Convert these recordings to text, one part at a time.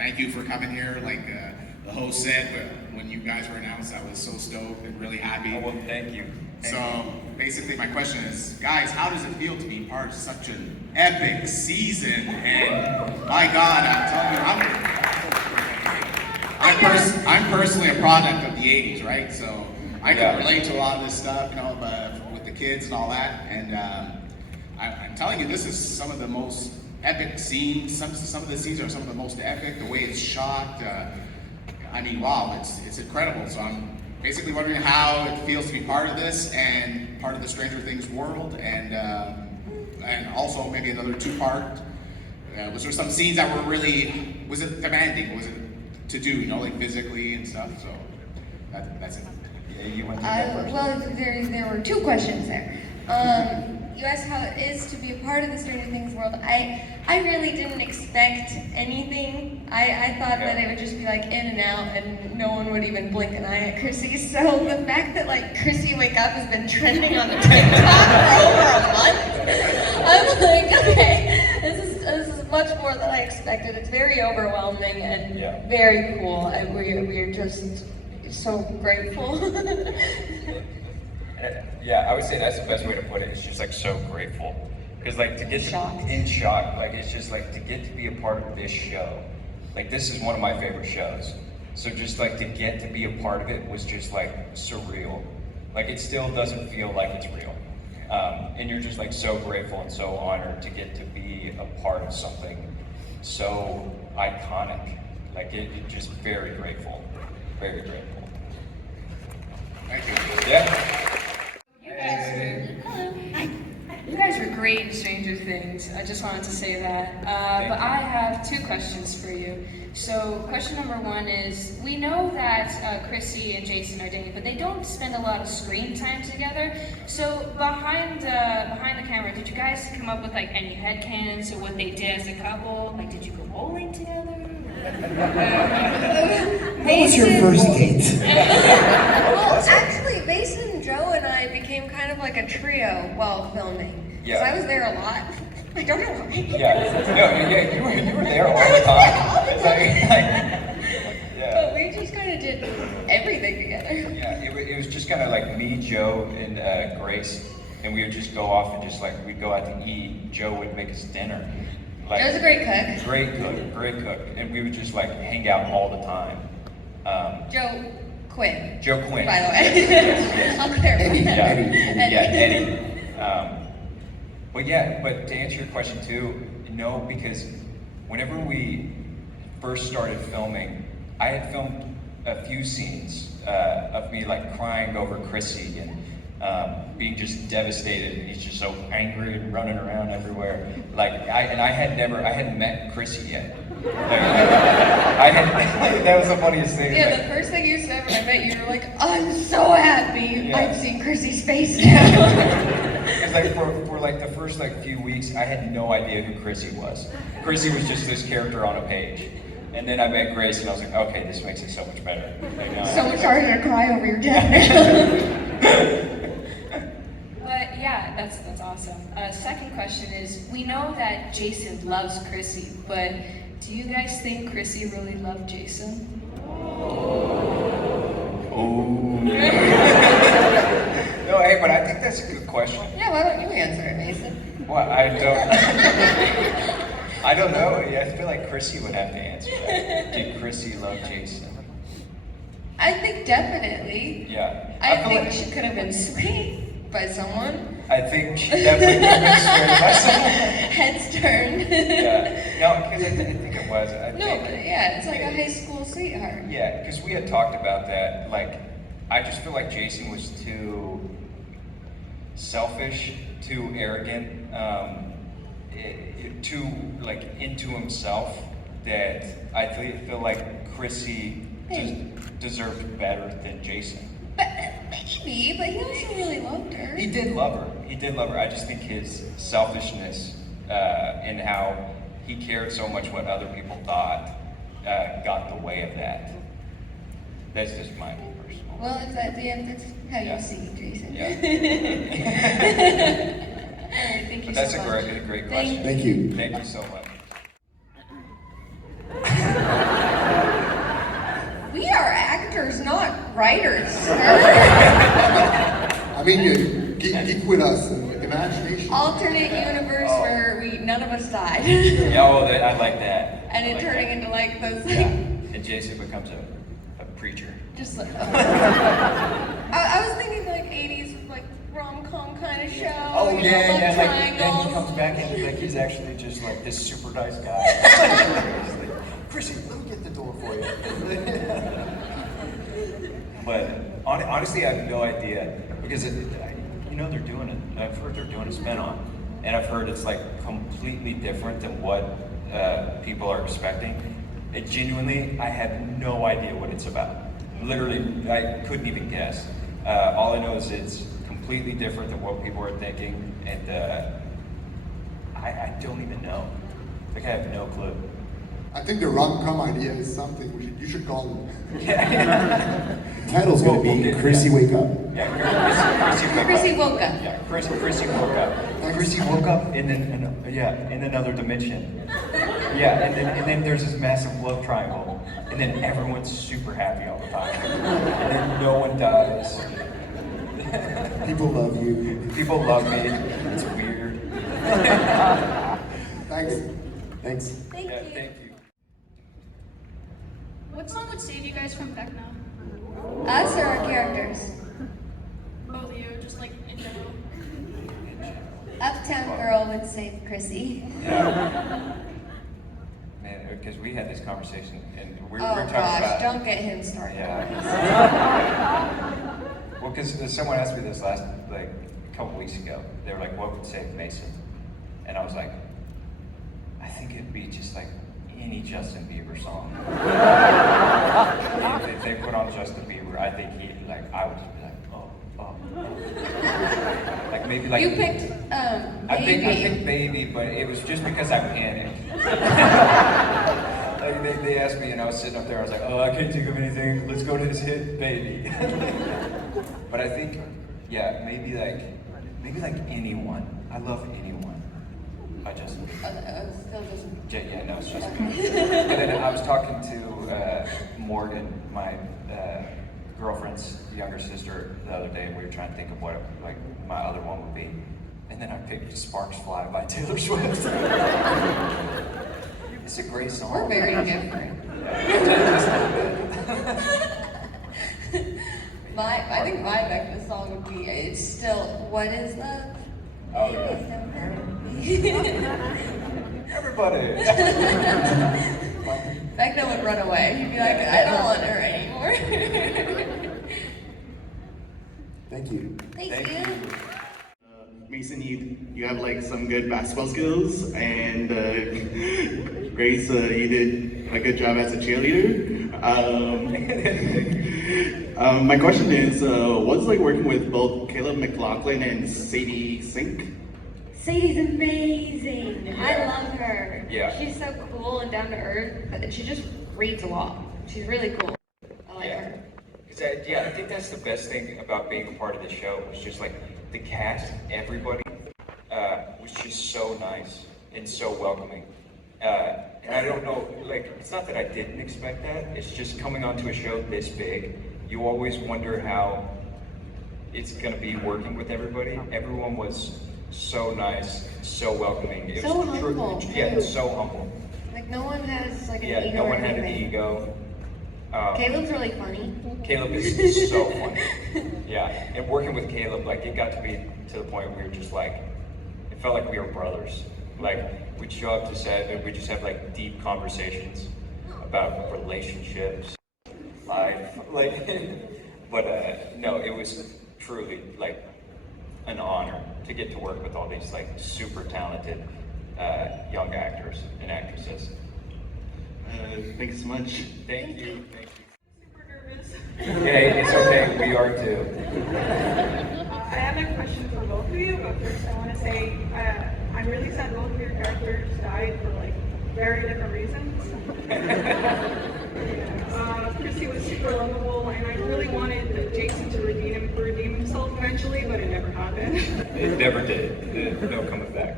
thank you for coming here. Like the host said, but when you guys were announced, I was so stoked and really happy. Oh, well, thank you. So basically my question is, guys, how does it feel to be part of such an epic season? And my God, I'm telling you, I'm personally a product of the 80s, right? So I can relate to a lot of this stuff, you know, with the kids and all that. And I'm telling you, this is some of the most epic scenes. Some of the scenes are some of the most epic. The way it's shot, I mean, wow, it's incredible. So I'm basically wondering how it feels to be part of this and part of the Stranger Things world, and also maybe another two-part. Was there some scenes that were really, was it demanding? Was it to do, you know, like physically and stuff? So that's it. Yeah, you went to that first. Well, there were two questions there. You asked how it is to be a part of the Stranger Things world. I really didn't expect anything. I thought that it would just be like in and out and no one would even blink an eye at Chrissy. So the fact that like Chrissy Wake Up has been trending on the TikTok for over a month, I'm like, okay, this is much more than I expected. It's very overwhelming and very cool. We're just so grateful. Yeah, I would say that's the best way to put it. It's just like so grateful. Because like to get in shock, like it's just like to get to be a part of this show. Like this is one of my favorite shows. So just like to get to be a part of it was just like surreal. Like it still doesn't feel like it's real. And you're just like so grateful and so honored to get to be a part of something so iconic. Like it just very grateful. Very grateful. Thank you. Yeah. You guys were great in Stranger Things. I just wanted to say that. But I have two questions for you. So question number one is, we know that Chrissy and Jason are dating, but they don't spend a lot of screen time together. So behind the camera, did you guys come up with like any headcanons or what they did as a couple? Like, did you go bowling together? What was your first date? Well, actually, Mason, Joe, and I became kind of like a trio while filming. Because I was there a lot. I don't know why. You were there all the time. But we just kind of did everything together. Yeah, it was just kind of like me, Joe, and Grace, and we would just go off and just like, we'd go out to eat. Joe would make us dinner. Like, Joe's a great cook. Great cook. And we would just like hang out all the time. Joe Quinn. Joe Quinn. By the way. I'll clarify that. Eddie. But to answer your question too, no, because whenever we first started filming, I had filmed a few scenes of me like crying over Chrissy and being just devastated, and he's just so angry and running around everywhere. Like I hadn't met Chrissy yet. That was the funniest thing. Yeah, the first thing you said when I met you, were like, I'm so happy I've seen Chrissy's face now. Because like for like the first like few weeks, I had no idea who Chrissy was. Chrissy was just this character on a page. And then I met Grace, and I was like, okay, this makes it so much better. Like, so much harder to cry over your death. But yeah, that's awesome. Second question is, we know that Jason loves Chrissy, but do you guys think Chrissy really loved Jason? Oh. No, hey, but I think that's a good question. Yeah, why don't you answer it, Mason? Well, I don't know. I feel like Chrissy would have to answer that. Did Chrissy love Jason? I think definitely. Yeah. I think she could have been swayed by someone. I think she definitely could have been swayed by someone. Heads turned. Yeah. No, because I think it was. It's like a high school sweetheart. Yeah, because we had talked about that. Like, I just feel like Jason was too selfish, too arrogant, too like into himself. That I feel like Chrissy just deserved better than Jason. Maybe, but he also really loved her. He did love her. I just think his selfishness and how he cared so much what other people thought got in the way of that. That's just my personal. Well, if that's how you see Jason. Yeah. All right, thank you That's so much. a great question. Thank you. Thank you so much. writers. I mean, geek with us, imagination. Alternate universe where none of us died. Yeah, oh, I like that. And I it like turning that. into like those Yeah, and Jason becomes a preacher. just like I was thinking like 80s like rom-com kind of show. Oh you know, yeah, love yeah. Like, triangles. then he comes back and like he's actually just like this super nice guy. He's like, Chrissy, let me get the door for you. But honestly, I have no idea because you know they're doing it. I've heard they're doing a spin-off, and I've heard it's like completely different than what people are expecting. It genuinely, I have no idea what it's about. Literally, I couldn't even guess. All I know is it's completely different than what people are thinking, and I don't even know. Like, I have no clue. I think the rom-com idea is something you should call it. Yeah. Title's gonna be Chrissy Wake Up. Yeah, Chrissy woke up. Yeah, Chrissy woke up. Chrissy woke up in in another dimension. Yeah, and then there's this massive love triangle, and then everyone's super happy all the time, and then no one dies. People love you. People love me. It's weird. Thanks. Thank Yeah, you. thank you. What song would save you guys from Vecna? Us or our characters? Both of you, just like in general. Uptown Girl would save Chrissy. Yeah. Man, because we had this conversation, and we were Oh talking gosh, about. don't get him started. Yeah. Well, because someone asked me this like a couple weeks ago. They were like, "What would save Mason?" And I was like, "I think it'd be just like any Justin Bieber song." if they put on Justin Bieber, I think I would just be like, oh. Like maybe like. You picked I Baby. picked Baby, but it was just because I panicked. Like they asked me, and I was sitting up there. I was like, "Oh, I can't think of anything. Let's go to this hit, Baby." But I think, yeah, maybe like Anyone. I love Anyone by Justin Bieber. Still doesn't. Yeah, no, it's just. And then I was talking to Morgan, my girlfriend's younger sister, the other day, and we were trying to think of what like my other one would be. And then I picked Sparks Fly by Taylor Swift. It's a great song. We're very different. I think my Vecna song would be, it's still, what is love? Oh, It is yeah. never- Everybody. Vecna would run away. He'd be like, I don't want her anymore. Thank you. Thank you. Mason, you have like some good basketball skills, and Grace, you did a good job as a cheerleader. My question is, what's it like working with both Caleb McLaughlin and Sadie Sink? Sadie's amazing. I love her. Yeah. She's so cool and down to earth. And she just reads a lot. She's really cool. I like her. I think that's the best thing about being a part of the show. Was just like the cast, everybody was just so nice and so welcoming. And I don't know, like, it's not that I didn't expect that. It's just coming onto a show this big. You always wonder how it's going to be working with everybody. Everyone was so nice, so welcoming. It So was humble, Yeah, too. so humble. Like, no one has, like, an ego Yeah, no or one had an anything. ego. Caleb's really funny. Caleb is so funny. Yeah, and working with Caleb, like, it got to be to the point where we were just like, it felt like we were brothers. Like, we'd show up to set and we'd just have like deep conversations about relationships, life, like, but no, it was truly like an honor to get to work with all these like super talented young actors and actresses. Thank you so much. Thank you. Super nervous. Okay, it's okay, we are too. I have a question for both of you, but first I want to say I'm really sad both of your characters died for like very different reasons. Chrissy was super lovable, and I really wanted Jason to redeem himself eventually, but it never happened. It never did. No coming back.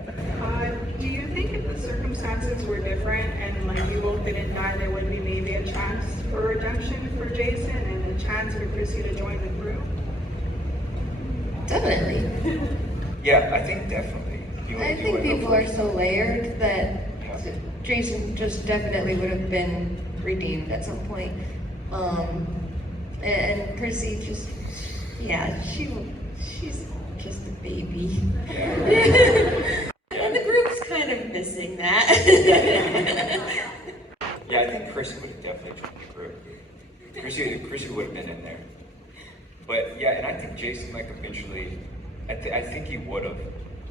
Do you think if the circumstances were different and like you both didn't die, there would be maybe a chance for redemption for Jason and a chance chance for Chrissy to join the group? Definitely. Yeah, I think definitely. I think people are so layered that Jason just definitely would have been redeemed at some point. And Chrissy just, yeah, she's just a baby. And the group's kind of missing that. Yeah, I think Chrissy would have definitely joined the group. Chrissy would have been in there. But yeah, and I think Jason, like, eventually, I think he would have.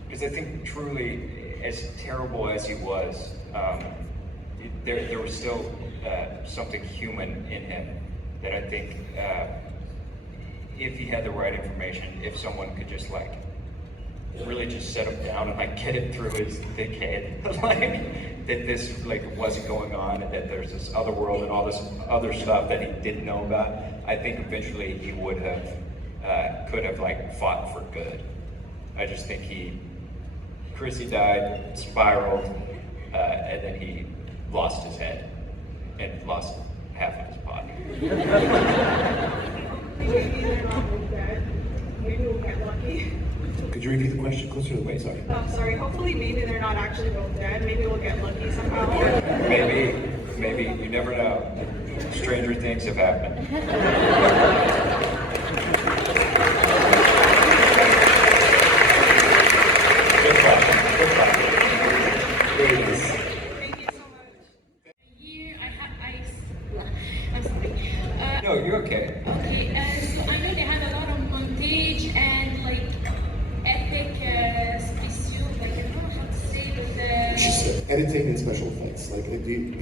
Because I think truly, as terrible as he was, there was still something human in him that I think if he had the right information, if someone could just like really just set him down and like get it through his thick head, like that this like wasn't going on and that there's this other world and all this other stuff that he didn't know about, I think eventually he would have could have like fought for good. I just think Chrissy died, spiraled, and then he lost his head and lost half of his body. Maybe they're not both dead. Maybe we'll get lucky. Could you repeat the question closer to the mic? Sorry. Sorry, hopefully maybe they're not actually both dead. Maybe we'll get lucky somehow. Maybe, you never know. Stranger things have happened. Good question. Ladies. Thank you so much. I'm sorry. No, you're okay. Okay, so I know they had a lot of montage and like epic special, like I don't know how to say with the. Just editing and special effects. Like,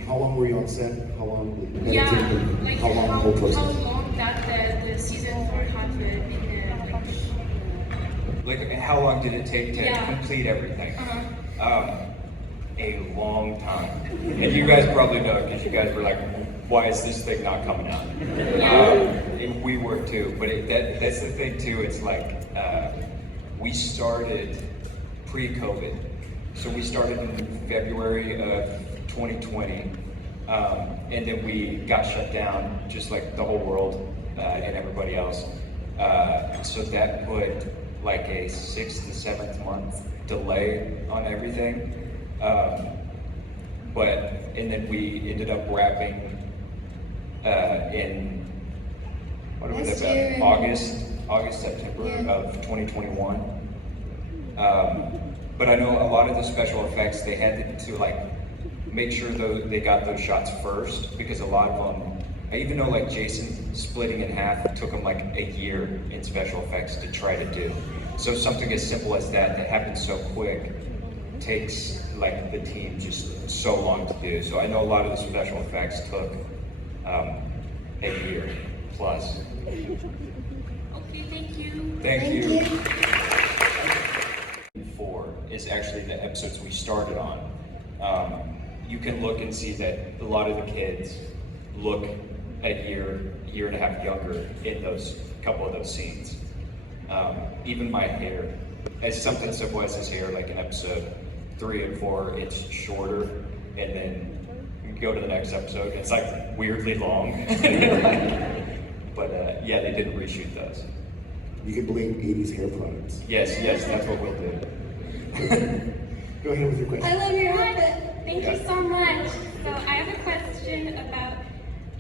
how long were you on set? How long did you Yeah, editing? And like how long the how whole process? long that the season 4 had been Like, how long did it take to Yeah. complete everything? uh-huh. A long time. And you guys probably know because you guys were like, why is this thing not coming out? And we were too, but that's the thing too, it's like, we started pre-COVID. So we started in February of 2020, and then we got shut down, just like the whole world and everybody else. So that put like a 6th to 7th month delay on everything. And then we ended up wrapping in, what was Last it, year. August, September of 2021. But I know a lot of the special effects, they had to like make sure they got those shots first, because a lot of them, I even know like Jason splitting in half took him like a year in special effects to try to do. So something as simple as that happens so quick takes like the team just so long to do. So I know a lot of the special effects took a year plus. Okay, thank you. Thank you. 4 is actually the episodes we started on. You can look and see that a lot of the kids look a year and a half younger in those couple of those scenes. Even my hair, as something simple as this hair, like in episode 3 and 4, it's shorter, and then you go to the next episode, it's like weirdly long. But yeah, they didn't reshoot those. You can blame 80s hair products. Yes, that's what we'll do. Go ahead with your question. I love your outfit. Thank you so much. So I have a question about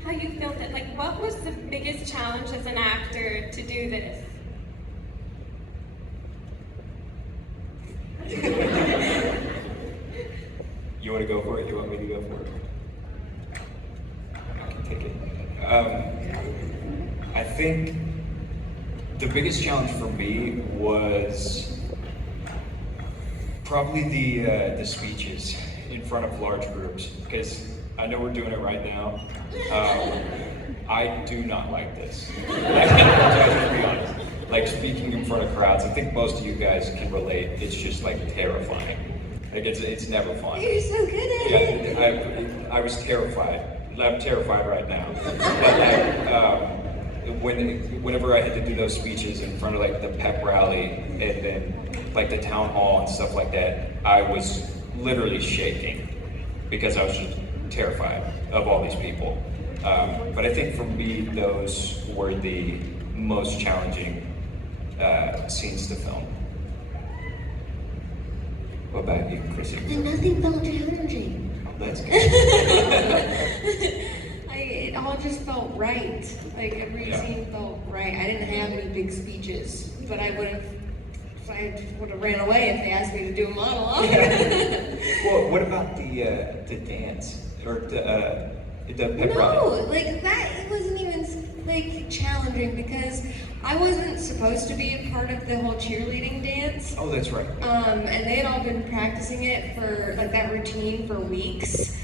how you felt it. Like, what was the biggest challenge as an actor to do this? You want to go for it? You want me to go for it? I can take it. I think the biggest challenge for me was probably the speeches in front of large groups, because I know we're doing it right now. I do not like this. I'll just be honest. Like, speaking in front of crowds, I think most of you guys can relate. It's just like terrifying. Like, it's never fun. You're so good at it. Yeah, I was terrified. I'm terrified right now. But whenever I had to do those speeches in front of like the pep rally and then like the town hall and stuff like that, I was literally shaking because I was just terrified of all these people. But I think for me, those were the most challenging scenes to film. What about you, Chrissy? Nothing felt challenging. That's good. It all just felt right. Like every scene felt right. I didn't have any big speeches, but I would have ran away if they asked me to do a monologue. Well, what about the dance or the pep rally? No, like that it wasn't even like challenging because I wasn't supposed to be a part of the whole cheerleading dance. Oh, that's right. And they had all been practicing it for like that routine for weeks.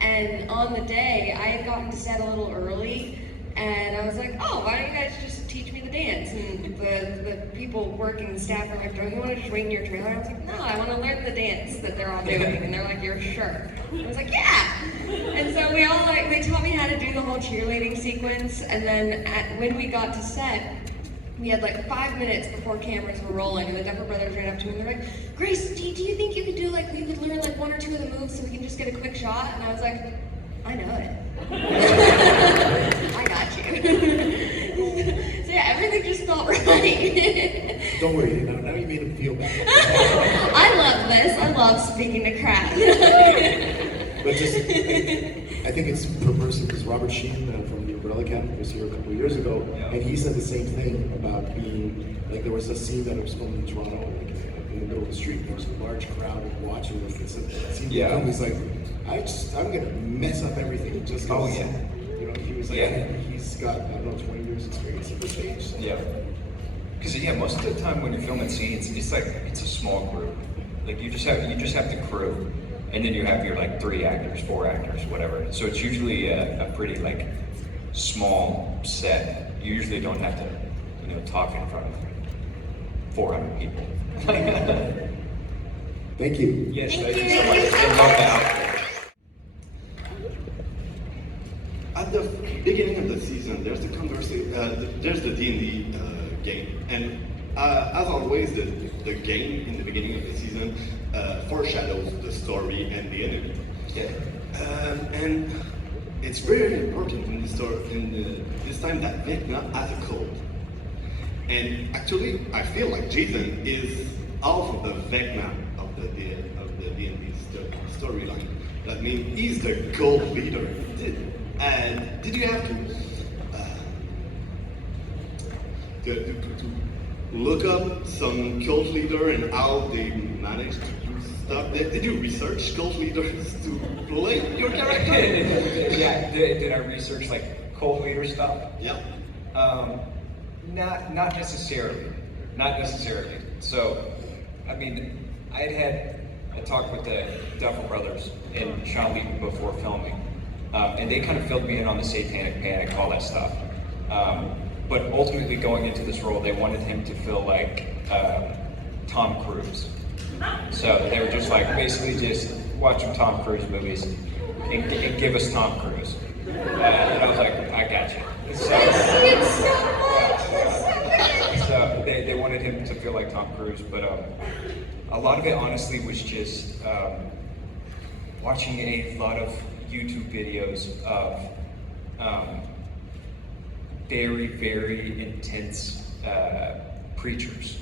And on the day, I had gotten to set a little early, and I was like, "Oh, why don't you guys just teach me the dance?" And the people working, the staff were like, "Don't you want to just wait in your trailer?" I was like, "No, I want to learn the dance that they're all doing." And they're like, "You're sure?" I was like, "Yeah." And so we all they taught me how to do the whole cheerleading sequence, and then when we got to set, we had like 5 minutes before cameras were rolling, and the Duffer Brothers ran up to me and they're like, "Grace, do you think you could do like, you could learn like 1 or 2 of the moves so we can just get a quick shot?" And I was like, "I know it." I got you. So yeah, everything just felt right. Don't worry, now you made him feel bad. I love this. I love speaking to crowds. But just, I think it's per person, because Robert Sheen from the Umbrella Academy was here a couple of years ago, and he said the same thing about being, like there was a scene that was filmed in Toronto, like in the middle of the street, there was a large crowd watching this, and scene film, he's like, I'm gonna mess up everything just because, you know, he was like, he's got, I don't know, 20 years experience at the stage. So. Yeah. Because most of the time when you're filming scenes, it's a small group. Like you just have the crew, and then you have your like 3 actors, 4 actors, whatever. So it's usually a pretty like small set. You usually don't have to, talk in front of 400 people. Thank you. Yes, thank you so much. I love that. At the beginning of the season, there's the conversation. There's the D&D game, and as always, the game in the beginning of the season foreshadows the story and the enemy. Yeah. And it's very important in the story. This time that Vecna has a code, and actually, I feel like Jason is half of the Vecna of the D&D storyline. That means he's the cult leader. Did you have to look up some cult leader and how they managed to do stuff? Did you research cult leaders to play your character? Yeah. Did I research like cult leader stuff? Yeah. Not necessarily. Not necessarily. So, I mean, I had a talk with the Duffer Brothers and Sean Lee before filming. And they kind of filled me in on the satanic panic, all that stuff. But ultimately going into this role, they wanted him to feel like Tom Cruise. So they were just like, basically just watch some Tom Cruise movies and give us Tom Cruise. And I was like, I got you. So they wanted him to feel like Tom Cruise, but a lot of it honestly was just watching a lot of YouTube videos of very, very intense preachers.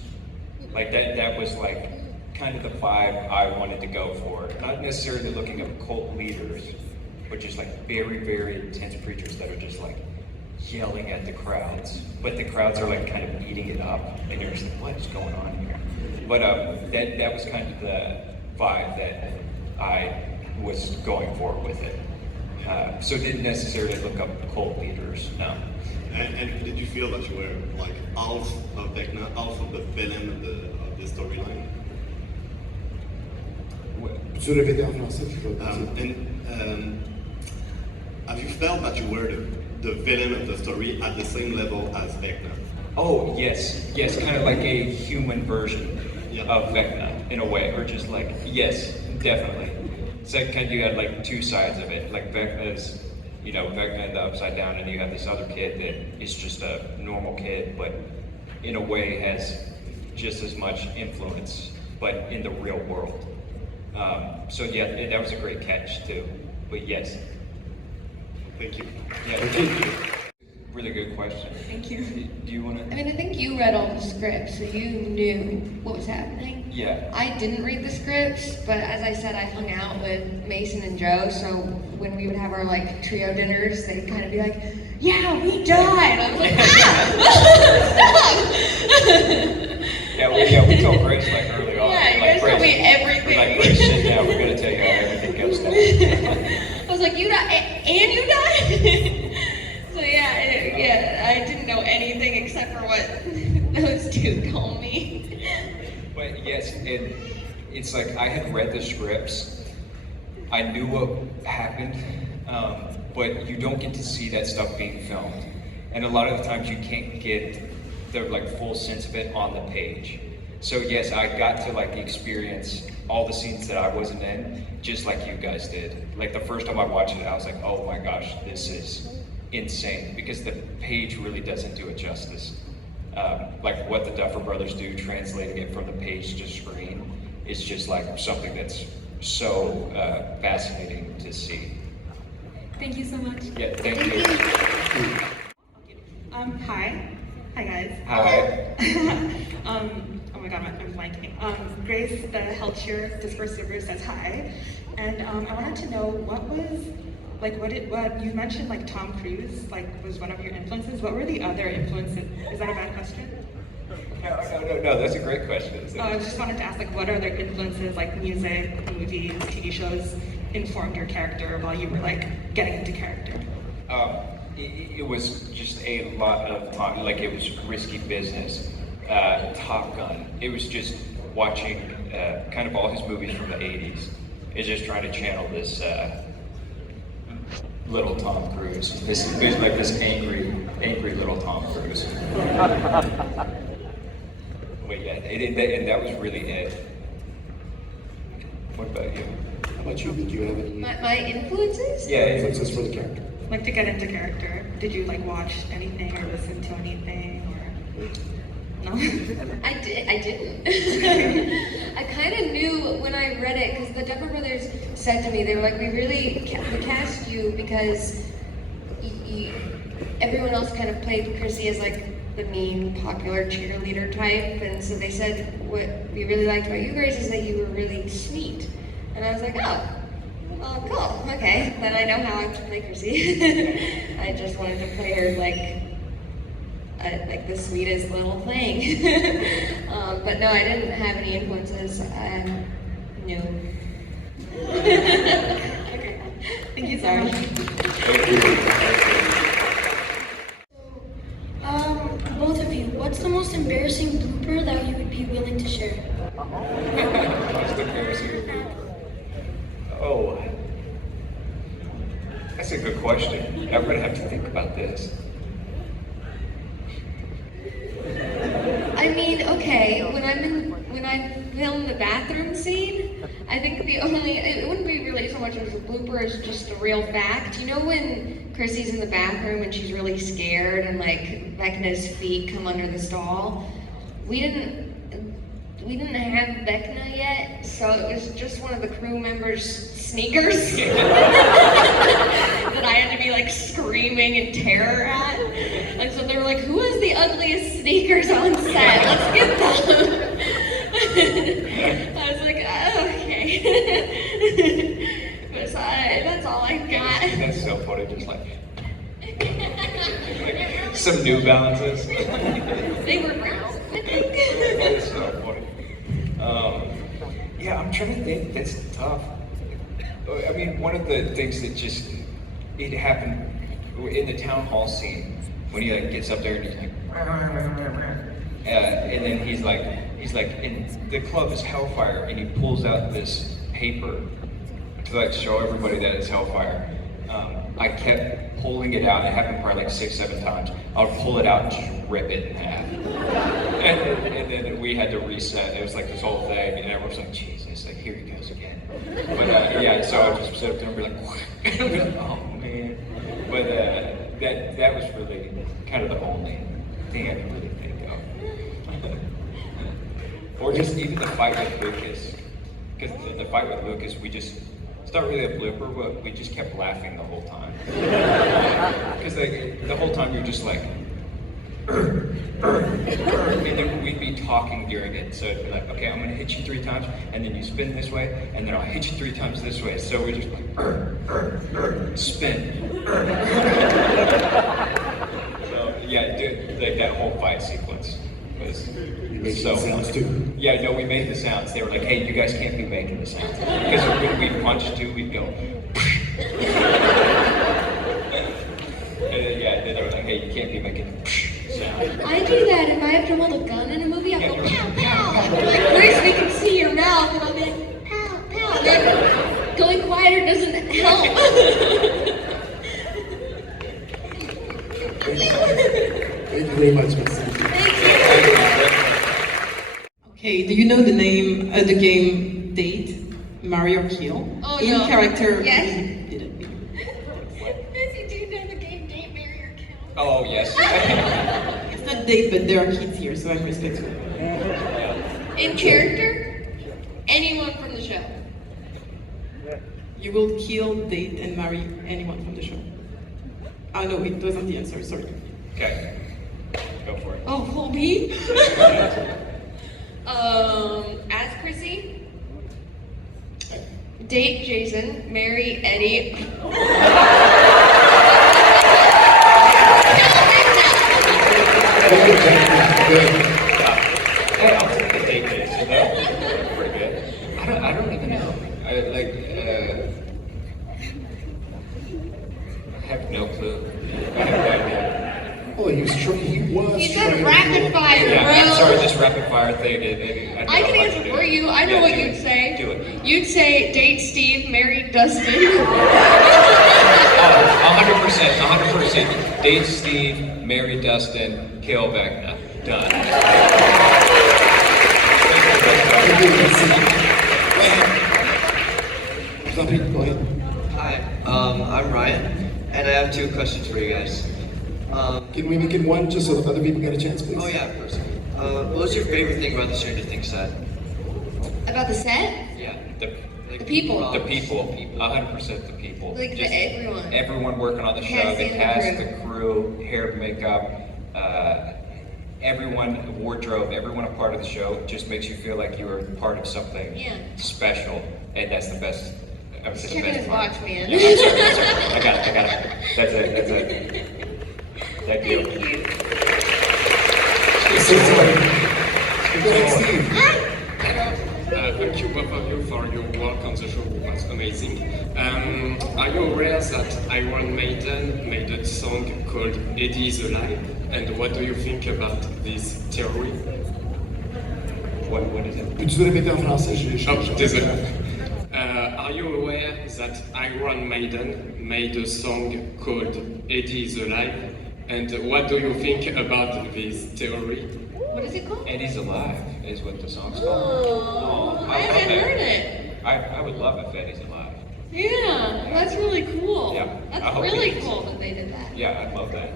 Like that was like kind of the vibe I wanted to go for. Not necessarily looking at cult leaders, but just like very, very intense preachers that are just like yelling at the crowds. But the crowds are like kind of eating it up, and you're just like, what is going on here? But that was kind of the vibe that I was going for with it. So didn't necessarily look up cult leaders, no. And did you feel that you were like half of Vecna, half of the villain of the storyline? Je répétais en français. Have you felt that you were the villain of the story at the same level as Vecna? Oh, yes, kind of like a human version of Vecna in a way, or just like, yes, definitely. It's like kind of you had like 2 sides of it. Like Vecna's, Vecna in the Upside Down, and you have this other kid that is just a normal kid, but in a way has just as much influence, but in the real world. So yeah, that was a great catch too. But yes. Thank you. Yeah, thank you. Really good question. Thank you. Do you want to? I mean, I think you read all the scripts, so you knew what was happening. Yeah. I didn't read the scripts, but as I said, I hung out with Mason and Joe, so when we would have our like trio dinners, they'd kind of be like, "Yeah, we died." I was like, Yeah, we told Grace like early on. Yeah, you like, guys told me We're everything. like, Grace, sit down. We're gonna tell you how everything goes down. I was like, "You died, and you died." So yeah, I didn't know anything except for what those two told me. But yes, and it's like I had read the scripts. I knew what happened, but you don't get to see that stuff being filmed. And a lot of the times you can't get the like full sense of it on the page. So yes, I got to like experience all the scenes that I wasn't in, just like you guys did. Like the first time I watched it, I was like, oh my gosh, this is insane, because the page really doesn't do it justice. Like what the Duffer Brothers do, translating it from the page to screen, is just like something that's so fascinating to see. Thank you so much. Yeah, thank you. Hi. Hi guys. Hi. Oh my god, I'm blanking. Grace, the Helcher Dispersiver, says hi. And I wanted to know what you mentioned like Tom Cruise was one of your influences. What were the other influences? Is that a bad question? No, that's a great question. I just wanted to ask what other influences like music, movies, TV shows informed your character while you were getting into character? It was just a lot of time, like it was Risky Business, Top Gun. It was just watching kind of all his movies from the 80s. It's just trying to channel this little Tom Cruise. This like this angry little Tom Cruise. But yeah, and that was really it. What about you? How about you? Did you have any My influences? Yeah, influences for the character? Like to get into character, did you watch anything or listen to anything or no? I didn't. I kind of knew when I read it, because the Duffer Brothers said to me, they were like, we cast you because everyone else kind of played Chrissy as the mean, popular cheerleader type, and so they said what we really liked about you, Grace, is that you were really sweet. And I was like, oh, well, cool, okay, then I know how I have to play Chrissy. I just wanted to play her like the sweetest little thing. But no, I didn't have any influences. No. Okay. Thank you so much. Both of you, what's the most embarrassing blooper that you would be willing to share? Oh, that's a good question. I'm gonna have to think about this. I mean, okay, when I film the bathroom scene, I think it wouldn't be really so much as a blooper as just a real fact. You know when Chrissy's in the bathroom and she's really scared and Vecna's feet come under the stall? We didn't have Vecna yet, so it was just one of the crew members' sneakers that I had to be screaming in terror at. And so they were like, who has the ugliest sneakers on set? Let's get them. I was like, oh, okay. But so that's all I got. That's so funny, just some New Balances. They were brown. That's so funny. Yeah, I'm trying to think. That's tough. I mean, one of the things that it happened in the town hall scene when he gets up there and he's and then he's in the club is Hellfire, and he pulls out this paper to show everybody that it's Hellfire. I kept pulling it out. It happened probably 6-7 times. I would pull it out and just rip it in half. And then we had to reset. It was this whole thing, and everyone was like, Jesus, here he goes again. But yeah, so I would just sit up there and be like, what? And I'd be like, oh man. But that was really kind of the only thing I can really think of. Or just even the fight with Lucas. Because the fight with Lucas, we just It's not really a blooper, but we just kept laughing the whole time. Because the whole time you're just like, and then we'd be talking during it. So it'd be like, okay, I'm gonna hit you 3 times, and then you spin this way, and then I'll hit you 3 times this way. So we're just like, spin. So yeah, dude, like that whole fight sequence was so sounds too. Yeah, no, we made the sounds. They were like, hey, you guys can't be making the sounds. Because when we punched too, we'd go. And then, yeah, they were like, hey, you can't be making sound. I do that if I have to hold a gun in a movie. I'll go pow pow. Like Grace, we can see your mouth, and I'll be like pow pow. And then going quieter doesn't help. Thank you very much, Miss. Okay, do you know the name of the game Date, Marry or Kill? Oh, In no. character. Yes. Missy, do you know the game Date, Marry, or Kill? Oh, yes. It's not date, but there are kids here, so I'm respectful. In character, anyone from the show. You will kill, date, and marry anyone from the show. Oh no, it wasn't the answer, sorry. Okay, go for it. Oh, who, me? As Chrissy, date Jason, marry Eddie. Hey, I'll take the date dates, you know? Pretty good. I don't even know. I have no clue. I have no idea. Oh, he was He said trying rapid to- fire, Yeah, bro. I'm sorry, this rapid fire thing. I can answer for you. I know Yeah, what do you'd it. say. Do it. You'd say date Steve, marry Dustin. Oh, 100%. Date Steve, marry Dustin, kill Vecna. Done. Somebody, go ahead. Hi, I'm Ryan, and I have 2 questions for you guys. Can we make it one just so other people get a chance, please? Oh yeah, of course. What was your favorite thing about the Stranger Things set? About the set? Yeah. The people. The people. 100% the people. Like Just everyone. Everyone working on the show, Cast the and cast, crew. the crew, hair, makeup, everyone, wardrobe, everyone a part of the show just makes you feel like you're part of something special, and that's the best. I would say the Checking best his part. watch, man. Yeah, I'm sorry. I got it. That's it. Thank you. Steve. Thank you both of you for your work on the show. It was amazing. Are you aware that Iron Maiden made a song called Eddie is Alive? And what do you think about this theory? What is it? Peux-tu répéter en français? Oh, désolé. Are you aware that Iron Maiden made a song called Eddie is Alive? And what do you think about this theory? What is it called? Eddie's Alive is what the song's called. Oh, I haven't heard it. I would love if Eddie's alive. Yeah, that's really cool. Yeah, I That's hope really he is. cool that they did that. Yeah, I'd love that.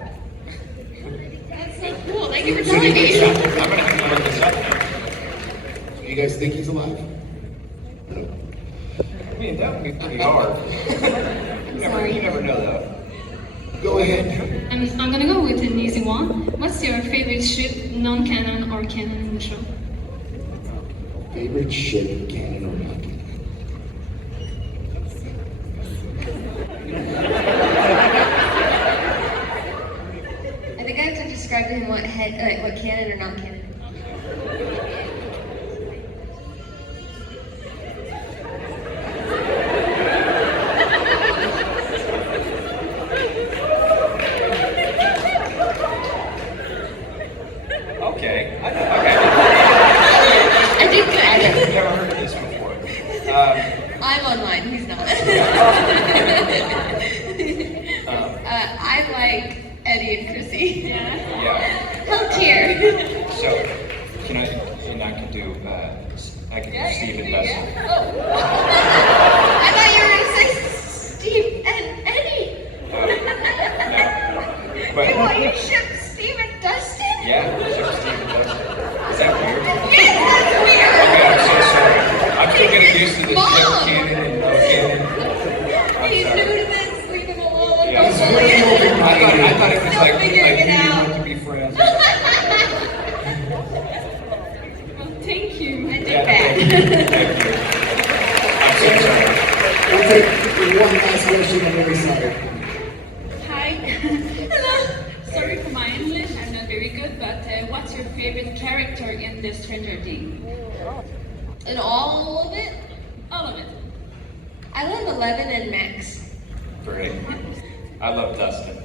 That's so cool. Thank you for telling me. I'm gonna have to look this up now. You guys think he's alive? I mean, that would be pretty hard. You never know though. Go ahead. I'm gonna go with an easy one. What's your favorite ship, non-canon or canon in the show? Favorite ship, canon or not canon? I think I have to describe to him what canon or not canon. Okay. I did good. I've never heard of this before. I'm online. He's not. I like Eddie and Chrissy. Yeah. Healthier. So, can I? And I can do. I can do Steve and Dustin. I thought you were gonna say Steve and Eddie. No. But You want you ship Steve and Dustin? yeah, so Steve and Dustin. Is that weird? Yes, that's weird. Okay, I'm so sorry. I'm still getting used to the ship canon and no canon. thought it was Still like figuring it you out. want to be friends. Well, thank you. I did Yeah, bad. thank you. I'm so sorry. We'll take one last question on every side. Hi. Hello. Sorry for my English. I'm not very good, but what's your favorite character in the Stranger Things? And all of it? All of it. I love 11 and Max. Great. I love Dustin.